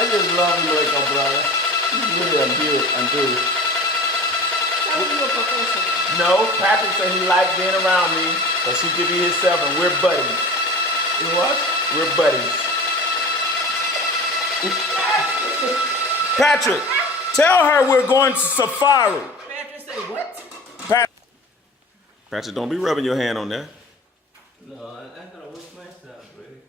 I just love him like a brother. He's really a dude. No, Patrick said he liked being around me because he could be himself and we're buddies. You what? We're buddies. Patrick, tell her we're going to safari. Patrick say what? Patrick, don't be rubbing your hand on there. No, I gotta wash myself, really.